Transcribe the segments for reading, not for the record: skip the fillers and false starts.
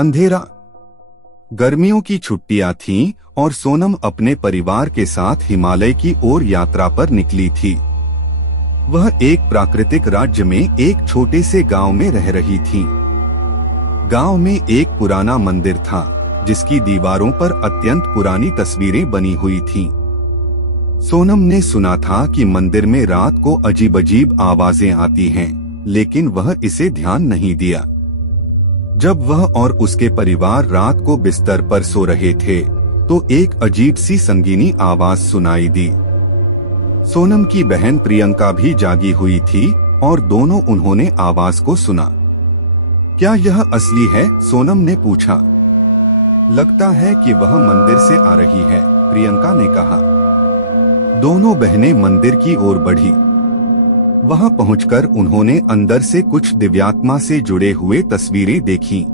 अंधेरा। गर्मियों की छुट्टियां थीं और सोनम अपने परिवार के साथ हिमालय की ओर यात्रा पर निकली थी। वह एक प्राकृतिक राज्य में एक छोटे से गांव में रह रही थी। गांव में एक पुराना मंदिर था जिसकी दीवारों पर अत्यंत पुरानी तस्वीरें बनी हुई थीं। सोनम ने सुना था कि मंदिर में रात को अजीब अजीब आवाजें आती हैं, लेकिन वह इसे ध्यान नहीं दिया। जब वह और उसके परिवार रात को बिस्तर पर सो रहे थे तो एक अजीब सी संगीनी आवाज सुनाई दी। सोनम की बहन प्रियंका भी जागी हुई थी और दोनों उन्होंने आवाज को सुना। क्या यह असली है? सोनम ने पूछा। लगता है कि वह मंदिर से आ रही है, प्रियंका ने कहा। दोनों बहनें मंदिर की ओर बढ़ी। वहां पहुंचकर उन्होंने अंदर से कुछ दिव्यात्मा से जुड़े हुए तस्वीरें देखीं।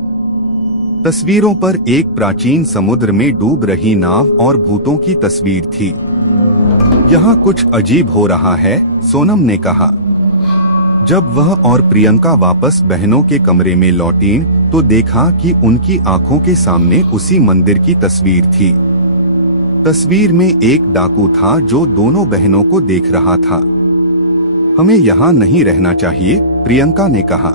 तस्वीरों पर एक प्राचीन समुद्र में डूब रही नाव और भूतों की तस्वीर थी। यहाँ कुछ अजीब हो रहा है, सोनम ने कहा। जब वह और प्रियंका वापस बहनों के कमरे में लौटीं तो देखा कि उनकी आंखों के सामने उसी मंदिर की तस्वीर थी। तस्वीर में एक डाकू था जो दोनों बहनों को देख रहा था। हमें यहाँ नहीं रहना चाहिए, प्रियंका ने कहा।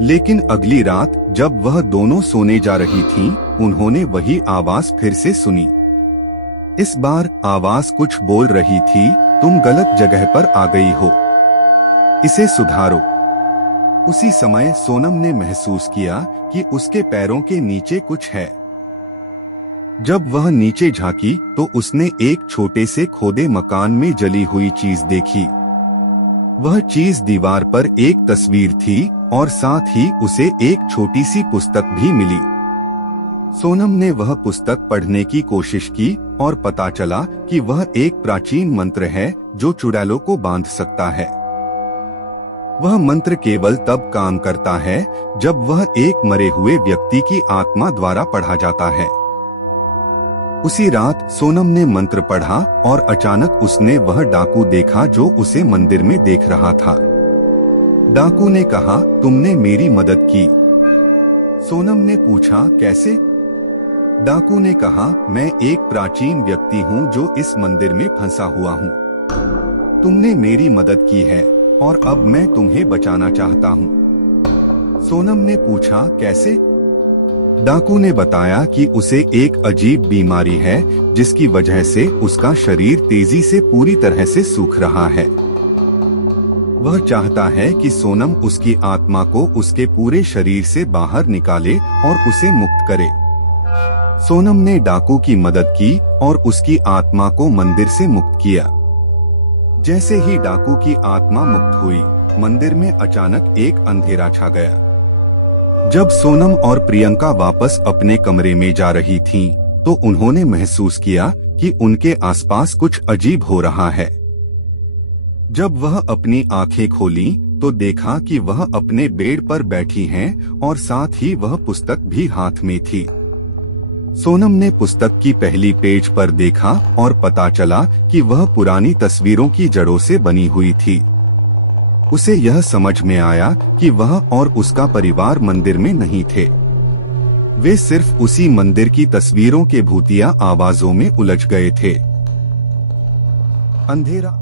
लेकिन अगली रात जब वह दोनों सोने जा रही थीं, उन्होंने वही आवाज फिर से सुनी। इस बार आवाज कुछ बोल रही थी, तुम गलत जगह पर आ गई हो, इसे सुधारो। उसी समय सोनम ने महसूस किया कि उसके पैरों के नीचे कुछ है। जब वह नीचे झांकी तो उसने एक छोटे से खोदे मकान में जली हुई चीज देखी। वह चीज दीवार पर एक तस्वीर थी और साथ ही उसे एक छोटी सी पुस्तक भी मिली। सोनम ने वह पुस्तक पढ़ने की कोशिश की और पता चला कि वह एक प्राचीन मंत्र है जो चुड़ैलों को बांध सकता है। वह मंत्र केवल तब काम करता है जब वह एक मरे हुए व्यक्ति की आत्मा द्वारा पढ़ा जाता है। उसी रात सोनम ने मंत्र पढ़ा और अचानक उसने वह डाकू देखा जो उसे मंदिर में देख रहा था। डाकू ने कहा, तुमने मेरी मदद की। सोनम ने पूछा, कैसे? डाकू ने कहा, मैं एक प्राचीन व्यक्ति हूँ जो इस मंदिर में फंसा हुआ हूँ। तुमने मेरी मदद की है और अब मैं तुम्हें बचाना चाहता हूँ। सोनम ने पूछा, कैसे? डाकू ने बताया कि उसे एक अजीब बीमारी है जिसकी वजह से उसका शरीर तेजी से पूरी तरह से सूख रहा है। वह चाहता है कि सोनम उसकी आत्मा को उसके पूरे शरीर से बाहर निकाले और उसे मुक्त करे। सोनम ने डाकू की मदद की और उसकी आत्मा को मंदिर से मुक्त किया। जैसे ही डाकू की आत्मा मुक्त हुई, मंदिर में अचानक एक अंधेरा छा गया। जब सोनम और प्रियंका वापस अपने कमरे में जा रही थीं, तो उन्होंने महसूस किया कि उनके आसपास कुछ अजीब हो रहा है। जब वह अपनी आंखें खोलीं, तो देखा कि वह अपने बेड पर बैठी हैं और साथ ही वह पुस्तक भी हाथ में थी। सोनम ने पुस्तक की पहली पेज पर देखा और पता चला कि वह पुरानी तस्वीरों की जड़ों से बनी हुई थी। उसे यह समझ में आया कि वह और उसका परिवार मंदिर में नहीं थे। वे सिर्फ उसी मंदिर की तस्वीरों के भूतिया आवाजों में उलझ गए थे। अंधेरा।